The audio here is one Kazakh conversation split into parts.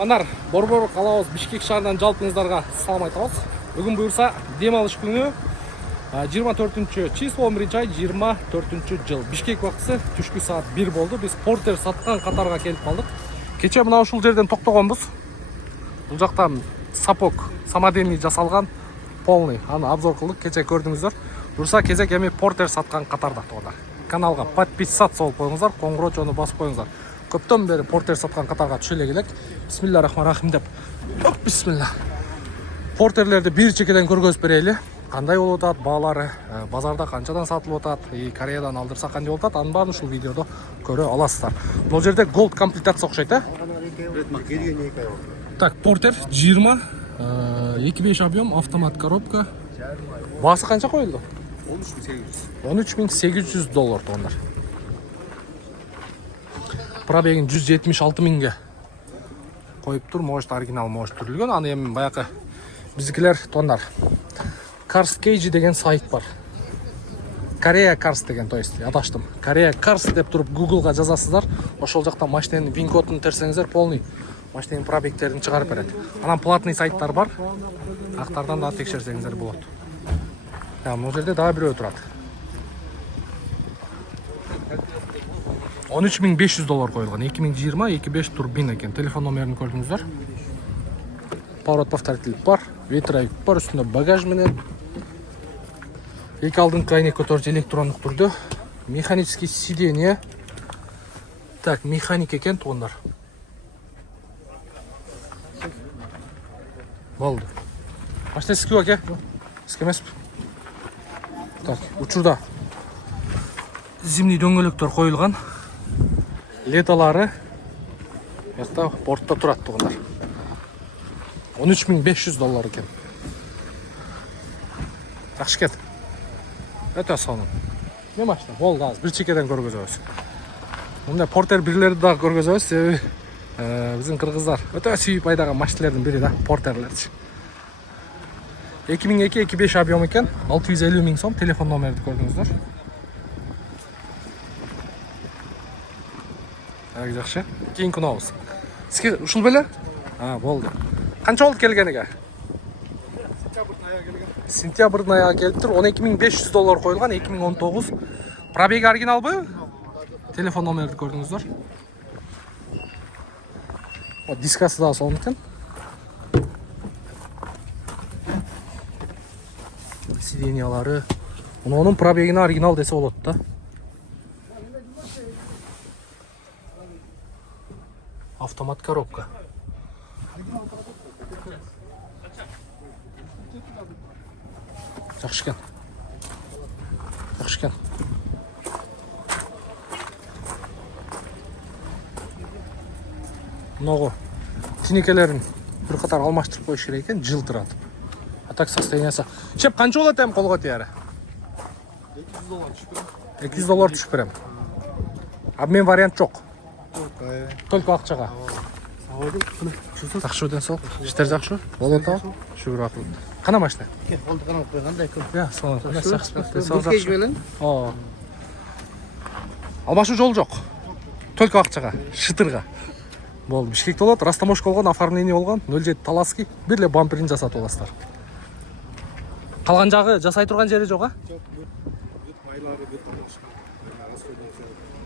Анар, Борбор қалауыз Бишкек шаарынан жалпыңыздарга салам айтабыз. Бүгін буюрса дем алыш күнү 24 число 11 ай 24 жыл. Бишкек убактысы түшкү саат 1 болду. Биз портер саткан катарга келип калдык. Кече мына ушул жерден токтогонбуз. Бул жактан сапог самодельный жасалган полный. Аны обзор кылдык, кече көрдүңүздөр. Буюрса кезек эми портер саткан катарда тоғдар. Каналга подписаться болуп коюңуздар, коңгуроо басып коюңуздар. Көптөн бери портер саткан катарга түшөлө келек. Бисмилла рахман рахим деп. Бисмилла. Портерлерди бир чекеден көргөзүп берели. Кандай болуп атат, баалары, базарда канчадан сатылып атат, Кореядан алдырса кандай болуп атат, анын баарын ушул видеодо көрө аласыздар. Бул жерде голд комплектация окшойт, Так, портер 20, 2.5 объем, автомат коробка. Баасы канча коюлду? 13.800 доллар тоғандар. Пробегин 176 миңге коюп тур, может оригинал, может түрүлгөн. Аны эми баякы биздикилер тоғандар. Cars Cage деген сайт бар. Korea Cars деген, то есть, адаштым. Korea Cars деп туруп Google'га жазасыздар. Ошол жакта машинанын вин кодун терсеңиздер, полный машинанын пробегтерин чыгарып берет. Анан платный сайттар бар. Актардан да текшерсеңиздер болот. Бул жерде дагы бирөө турат. 13.500 доллар коюлган. 2020 2.5 турбин экен. Телефон номерин көрдүңүздөр. Поворот повторитель бар. Ветровик бар, үстүндө багаж менен. Эки алдыңкы айнек көтөрүүчү электрондук түрдө. Механический сиденье. Так, механик экен тоғандар. Болду. Машина сикип аке? Сикемеспи. Так, учурда зимний дөңгөлөктөр коюлган. Ледалары бортта турат тоғандар. 13.500 доллар екен. Жақшы кет. Өте соның. Не машина? Болды аз. Бір чекеден көргөзөбүз. Мындай портер бирлерди да көргөзөбүз. Себеби биздин кыргыздар өтө сүйүп айдаган машиналардын бири да портерлерчи. 2002-2.5 объем екен. 650 миң сом. Телефон номерди көрдүңүздөр. Жақшы. Кейін күнабыз. Сізге ушул беле? Болды. Қанша болды келгениге? Сентябрдын аяғы келіп тұр. 12.500 доллар қойылған. 2019. Пробеги оригинал бы? Телефон номерді көрдіңіздер. Дискасы да сол екен. Сиденьялары. Оның пробегіне оригинал десе болады да. Автомат коробка. Жақшы екен. Жақшы екен. Мынау тинекелерін бір қатар алмаштырып қойыш керек екен, жылтыратып. А так состояниясы. Шеп қанша болады әм қолға тияр? 200 доллар түшіп берем. Обмен вариант жоқ. Только ақшаға. Жақшы өден сол. Іштер жақшы? Ол өте ал? Шүгір ақыл. Қана машина? Қолды қанап қойғандай көп. Сол. Бұл Алмашу жол жоқ. Только ақшаға, шытырға. Болды. Бишкекте болады. Растамошка болған, оформление болған. 07 Таласки. Бірле бамперін жасатып оласыздар. Қалған жағы жасай тұрған жері жоқ, а?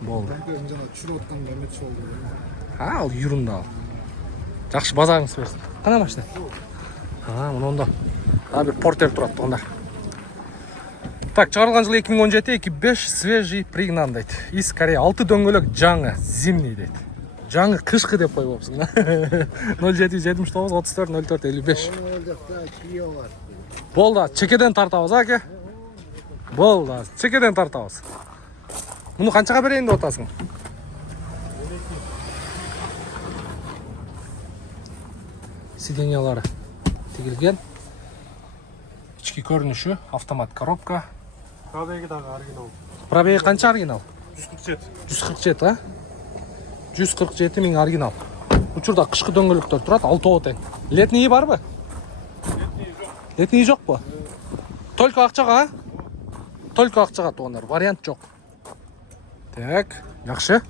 Болды. Ал юрунда ал. Жақшы базарыңыз берсін. Қана машина? Мұнда. Бір портер тұрады тұғындар. Так, чығарылған жылы 2017, 2.5 свежий пригнан дейді. Из Корея 6 дөңгөлөк жаңы, зимний дейді. Жаңы қышқы деп қой болыпсың. 0779 34 04 55. Болды, чекеден тартабыз, аке? Болды, чекеден тартабыз. Мұны қаншаға берейін де отасың? Сиденьялары тегілген. Ички көрініші, автомат коробка. Пробеги дағы оригинал. Пробеги қанша оригинал? 147. 147, а? 147 миң оригинал. Учурда қышқы дөңгөлөктөр турат, 6 отен. Летний бар бы? Летний жоқ па? Только ақчаға, а? Только ақчаға тоғандар, вариант жоқ. Так, жақшы.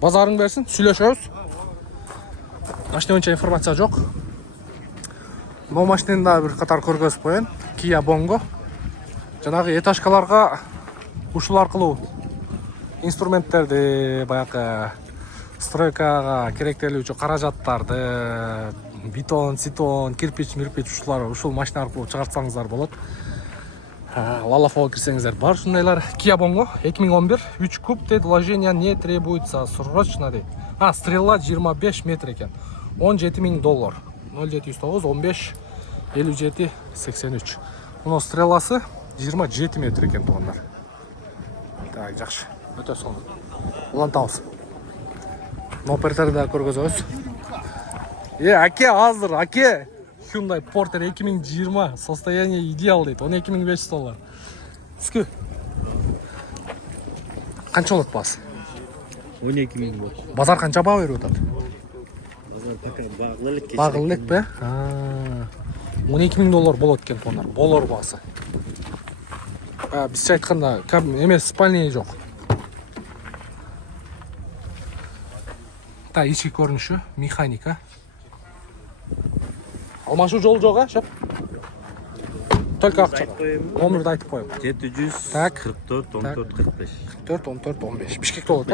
Базарың берсін, сүйлөшөбүз. Машина боюнча информация жок. Могу машинаны да бир катар көргөзүп коеюн. Kia Bongo. Жанагы этажкаларга ушул аркылуу инструменттерди, баягы стройкага керектелүүчү каражаттарды, бетон, ситон, кирпич, ушулар ушул машина аркылуу чыгартсаңыздар болот. Лалафого кирсеңиздер бар ушундайлар. Kia Bongo 2011, 3 куб дейт, вложение не требуется срочно дейт. Стрела 25 метр экен. $17,000. 0709 15 57 83. Муну стреласы 27 метр экен туугандар. Так, жакшы. Өтө сонун. Улантабыз. Мопертерди да көргөзөбүз. Аке азыр, аке. Hyundai Porter 2020 состояние идеал дейт. $12,500. Скү. Канча болот басы? 12,000 болот. Базар канча баа берип атат? Базар пока багылы элек. Багылы элек бе? $12,000 болот экен тонар. Болор басы. Бизче айтканда эмес спальня жок. Та ички көрүнүшү, механика. Алмашуу жол жок, шеп. Только акча. Номерди айтып коем. 744 14 45. 44 14 15. Бишкекте болот,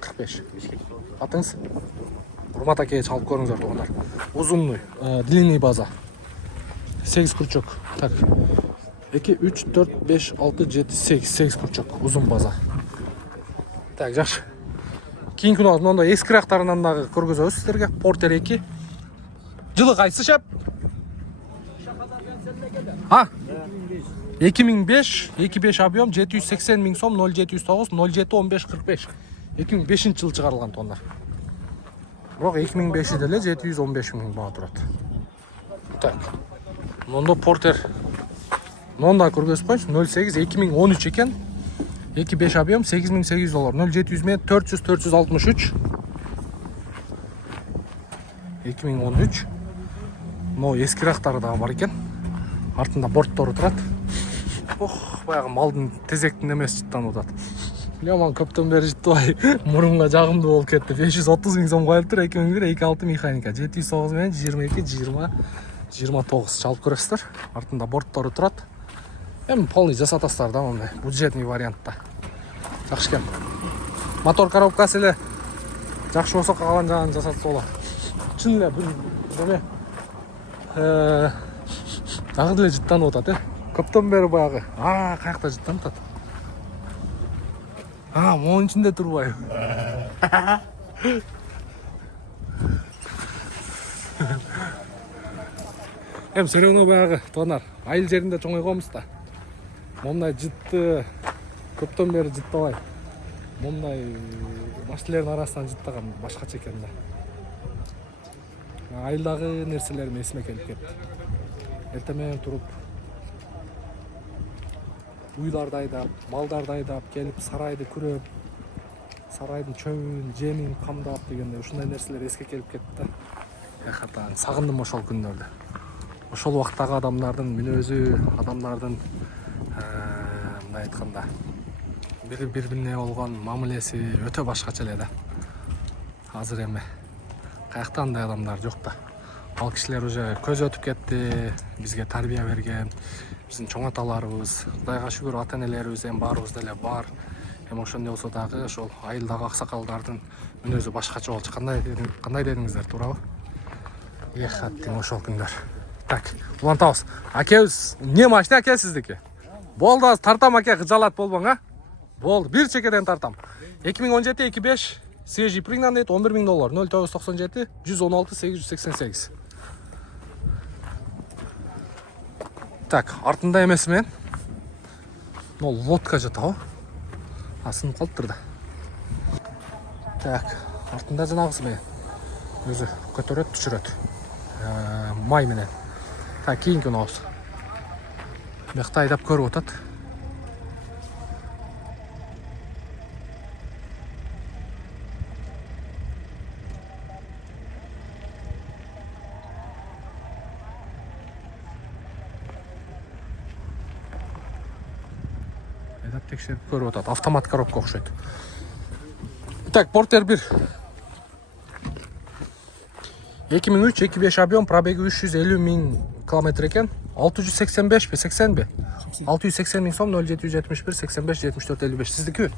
45. Атыңыз? Урмат аке чалып көрүңүздөр туугандар. Узунный, длинный база. 8 крючок. Так. 2 3 4 5 6 7 8 крючок. Узун база. Так, жакшы. Кийинки мындай эскирактарынан дагы көргөзөбүз сиздерге. Porter 2. Жылы кайсы шеп? 2005, 25 объем, 780 миң сом, 0709 07 15 45. 2005 жыл чыгарылган тондар. Бирок 2005 деле 715 миң баа турат. Так. Мондо Porter. Монда көргөзүп коюш. 08 2013 экен. 25 объем, $8,800. 0700 мен 400 463. 2013. Но эскирактары да бар экен. Артында борттору турат. Баягы малдын тезектин эмес жыттанып атат. Леман көптөн бери жыттыбай. Мурунга жагымдуу болуп кетти. 530 миң сом коюптур. 2001 26 механика. 709 менен 22 20 29 чалып көрөсүздөр. Артында борттору турат. Эми полный жасатасыздар да мындай. Бюджетный вариантта. Жакшы экен. Мотор коробкасы эле жакшы болсо калган жагын жасатса болот. Чын эле бир эме дагы деле жыттанып атат, Көптөн бери баягы. Каякта жыттанып атат. Монун ичинде турбайбы. Эми сереуна баягы тонар. Айыл жеринде чоңойгонбуз да. Мондай жытты көптөн бери жыттабай. Мондай машиналердин арасынан жыттаган башкача экен да. Айылдагы нерселерим эсиме келип кетти. Эртең менен туруп уйларды айдап, малдарды айдап келип сарайды күрөп, сарайдын чөбүн, жемин камдап дегенде ушундай нерселер эске келип кетти да. Катан сагындым ошол күндөрдү. Ошол убактагы адамдардын мүнөзү, адамдардын мындай айтканда бири-бирине болгон мамилеси өтө башкача эле да. Азыр эми каякта андай адамдар жок да. Ал кишилер уже көз өтүп кетти, бизге тарбия берген, биздин чоң аталарыбыз, Кудайга шүгүр ата-энелерибиз эми баарыбыз деле бар. Эми ошондой болсо дагы ошол айылдагы аксакалдардын мүнөзү башкача болчу. Кандай дедиңиздер, туурабы? Аттиң ошол күндөр. Так, улантабыз. Акебиз, эмне машина аке сиздики? Болду, азыр тартам аке, кыжалат болбоң, Болду, бир чекеден тартам. 2017-25 свежий пригнан дейт, $11,000. 0997 116 888. Так, артында эмеси менен. Лодка жатабы? Сынып калыптыр да. Так, артында жанагысы менен. Өзү көтөрөт, түшүрөт. Май менен. Так, кийинки унабыз. Бuyakta айдап көрүп атат. Айдап текшерип көрүп атат. Автомат коробка окшойт. Так, Porter 1. 2003-2005 объем, пробеги 350 миң километр екен. 685 бе, 80 бе? 680 миң сом, 0771 85 74 55. Сіздікі бе?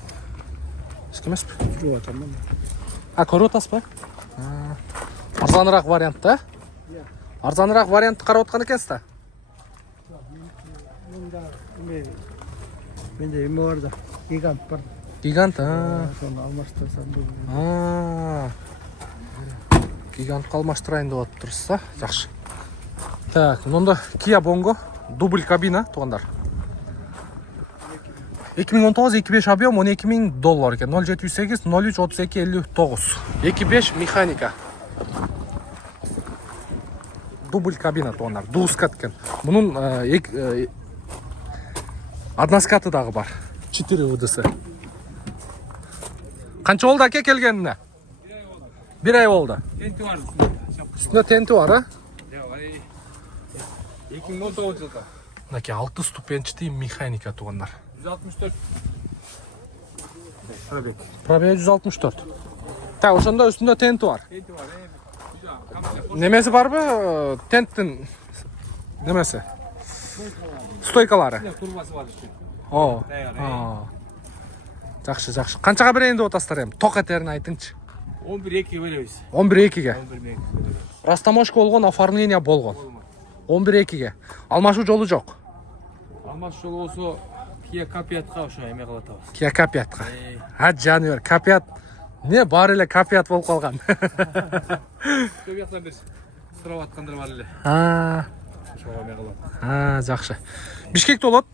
Сіздікі емес пе? Жүріп атамын. Көріп атасыз ба? Арзанырақ вариант да? Арзанырақ вариантты қарап отқан екенсіз да? Менде еме бар да, гигант бар. Гигант, Соны алмаштырсам бұл. Гигантқа алмаштырайын деп отырсыз, а? Жақсы. Так, мұнда Kia Bongo, дубль кабина, туғандар. 2019-2005 объем, 12 миң доллар екен. 0708 03 32 59. 2.5 механика. Дубль кабина туғандар. Дуускат екен. Мұның односкаты дағы бар. 4 выдысы. Қанша болды әке келгеніне? 1 ай болды. Тенті бар. Үстінде тенті бар, а? 2019 жылда. Мынакей 6 ступенчатый механика туғандар. 164. Пробег 164. Так, ошонда үстінде тенті бар. Тенті бар. Немесі бар ба? Тенттің немесі? Стойкалары. Турбасы бар іште. О. Жақсы, жақсы. Қаншаға берейін деп отасыздар ем? Тоқ етерін айтыңшы. 11-2 береміз. 11-2-ге. 11-2. Растамошка болған, оформление болған. 11-2-ге. Алмашу жолы жоқ. Алмаш жолы осы Kia K5-қа ошо эме кылып атабыз. Kia K5-қа. Жаныбер, K5. Не бар эле K5 болып қалған. Көп жақтан бир сурап аткандар бар эле. Ошого эме кылып. Жақсы. Бишкекте болот.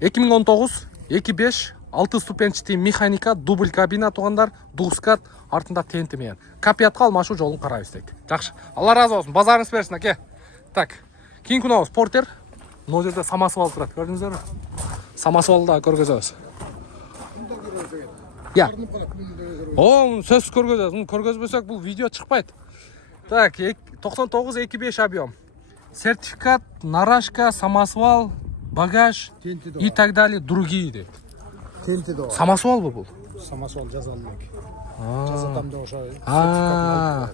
2019, 2.5, 6 ступенчатый механика, дубль кабина туғандар, дуускат, артында тенті менен. K5-қа алмашу жолын қарайбыз дейді. Жақсы. Алла разы болсын. Базарыңыз берсін, әке. Так. Кейін күн ауыз портер. Мына жерде самосвал тұрады. Көрдіңіздер ме? Самосвалды көргөзөбүз. Я. О, сөз көргөзөбүз. Көргөзбөсөк бул видео чыкпайт. Так, 99 2.5 объем. Сертификат, нарашка, самосвал, багаж и так далее, другие дейді. Тенті де бар. Самосвал бұл? Самосвал жазалым екен. Жазатам да ошо сертификатын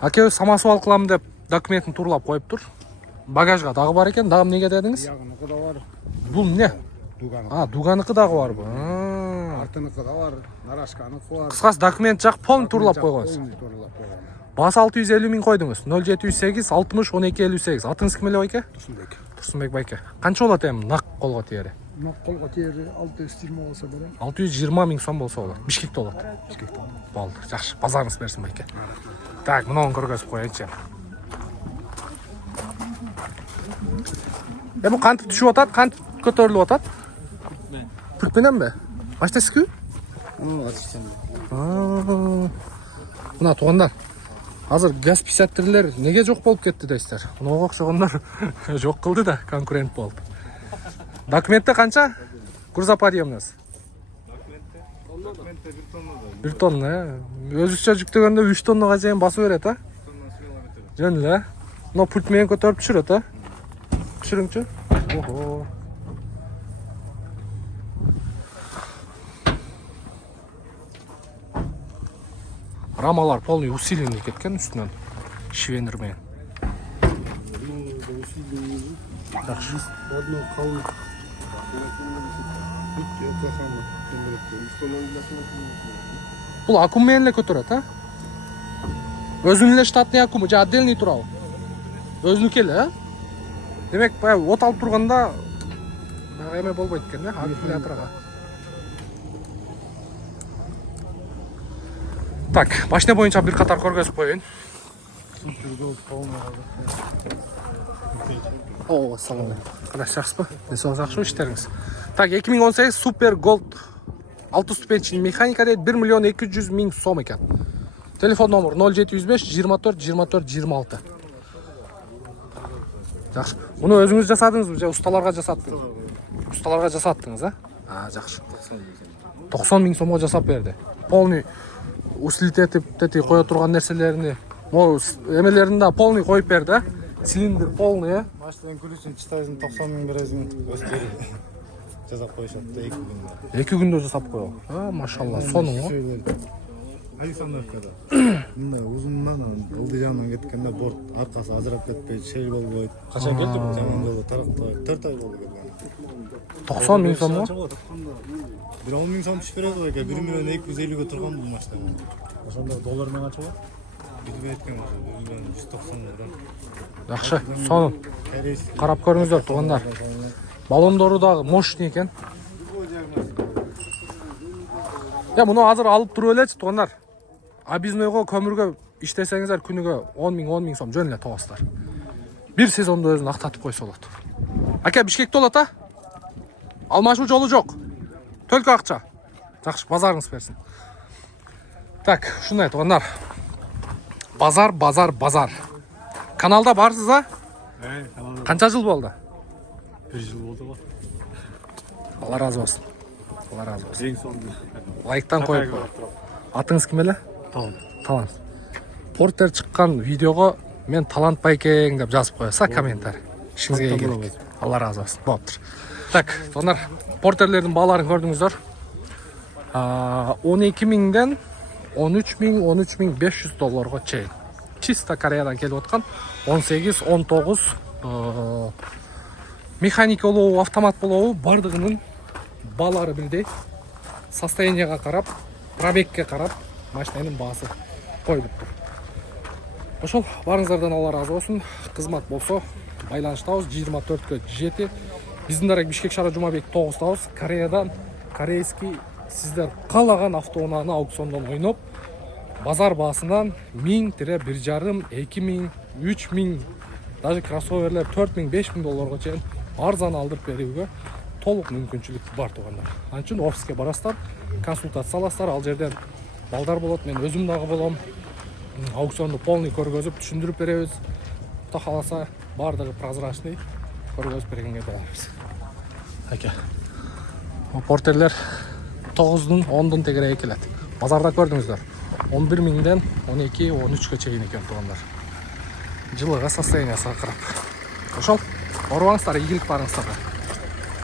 Аке самосвал қыламын деп документін турлап қойып тұр. Багажға дағы бар екен, дағым неге дедіңіз? Яғынықы да бар. Бұл не? Дуганық. Дуганықы дағы бар бұл. Артынықы да бар. Нарашқанықы бар. Қысқасы документ жақ полный турлап қойғансыз. Турлап қойған. Бас 650 миң қойдыңыз. 0708 60 12 58. Атыңыз кім еле байке? Тұрсынбек. Тұрсынбек байке. Қанша болады ем нақ қолға тиері? Нақ қолға тиері 620 болса берем. 620 миң сом болса болады. Бишкекте болады. Бишкекте. Болды. Жақсы. Базарыңыз берсін байке. Так, мынауын көргөзіп қояйыншы. Бұл қантып түшіп отады, қантып көтеріліп отады? Түркменен бе? Машина сізкі? Мына туғандар. Азыр газ 53-лер неге жоқ болып кетті дейсіздер? Мынауға ұқсағандар жоқ қылды да, конкурент болды. Документте қанша? Грузоподъемность? Документте 1 тонна да. 1 тонна, өзүчө жүктөгөндө 3 тоннага чейин басып берет, а? Жөн эле. Мына пульт менен көтөрүп түшүрөт, а? Түшүрүңчү. Ого. Рамалар полный усиленный кеткен үстүнөн. Швенер менен. Одно қалын. Бул аккум менен эле көтөрөт, а? Өзүнүн эле штатный аккуму, же отдельный турабы? Өзүнүкү эле, а? Демек, баягы от алып турганда баягы эме болбойт экен, да? Аккумуляторго. Так, машина боюнча бир катар көргөзүп коеюн. О, ассалам алейкум. Кандай жакшысызбы? Денсаулык жакшыбы иштериңиз? Так, 2018 Super Gold 6 ступенчатый механика дейт 1 миллион 200 миң сом экен. Телефон номер 0705 24 24 26. Жакшы. Муну өзүңүз жасадыңызбы же усталарга жасаттыңыз? Усталарга жасаттыңыз, а? Жакшы. 90 миң сомго жасап берди. Полный усилитель тети кое турган нерселерини, могу эмелерин полный коюп берди, а? Цилиндр полный, а? Машинадан күрүшүн читайсың 90 миң бересиң өздөрү жасап коюшат да 2 күндө. 2 күндө жасап коёбу. Машалла, сонун го. Александровкада. Мындай узунунан ылдый жагынан кеткенде борт аркасы ажырап кетпейт, шел болбойт. Качан келди бу? Жаман жолу тарактабайт. 4 ай болду келгени. 90 миң сом го? 10 миң сом түшүп берет экен. 1 миллион 250 турган бул машина. Ошондо доллар менен канча болот? Билбей кеткен 1 миллион 190 турган. Жакшы. Сонун карап көрүңүздөр туугандар. Баллондору дагы мощный экен. Я муну азыр алып туруп элечи туугандар. Объездныйго көмүргө иштесеңиздер күнүгө 10 миң сом жөн эле табасыздар. Бир сезондо өзүн актатып койсо болот. Ака Бишкекте болот а? Алмашуу жолу жок. Төлкө акча. Жакшы, базарыңыз берсин. Так, ушундай туугандар. Базар. Каналда барсыз а? Каналда Канча жыл болду? 1 жыл болду го. Алла разы болсун. Алла разы болсун. Эң соңку. Лайктан коюп. Атыңыз ким эле? Талант. Талант. Портер чыккан видеого мен талант байкең деп жазып коесуз, комментарий. Ишиңизге ийгилик. Алла разы болсун. Болуптур. Так, сондар портерлердин бааларын көрдүңүздөр. 12 миңден 13 миң 500 долларга чейин. Чисто Кореядан келип аткан. 18, 19 механик болобу, автомат болобу, бардыгынын баалары бирдей. Состоянияга карап, пробегке карап, машинанын баасы коюлуптур. Ошол барыңыздардан Алла разы болсун. Кызмат болсо байланыштабыз 24кө 7. Биздин дарек Бишкек шаары Жумабек 9-табыз. Кореядан корейский сиздер каалаган автоунааны аукциондон ойноп, базар баасынан 1000-1,5, 2000, 3000, даже кроссоверлер 4000, 5000 долларга чейин арзан алдырып берүүгө толук мүмкүнчүлүк бар туугандар. Анын үчүн офиске барасыздар, консультация аласыздар, ал жерден балдар болот, мен өзүм дагы болом. Аукционду полный көргөзүп, түшүндүрүп беребиз. Кудай кааласа, бардыгы прозрачный көргөзүп бергенге болобуз. Аке. Портерлер 9-дун 10-дун тегереги келет. Базарда көрдүңүздөр. 11 миңден 12, 13кө чейин экен туугандар. Жылыга состояниясы карап. Ошол, оорубаңыздар, ийгилик барыңыздар.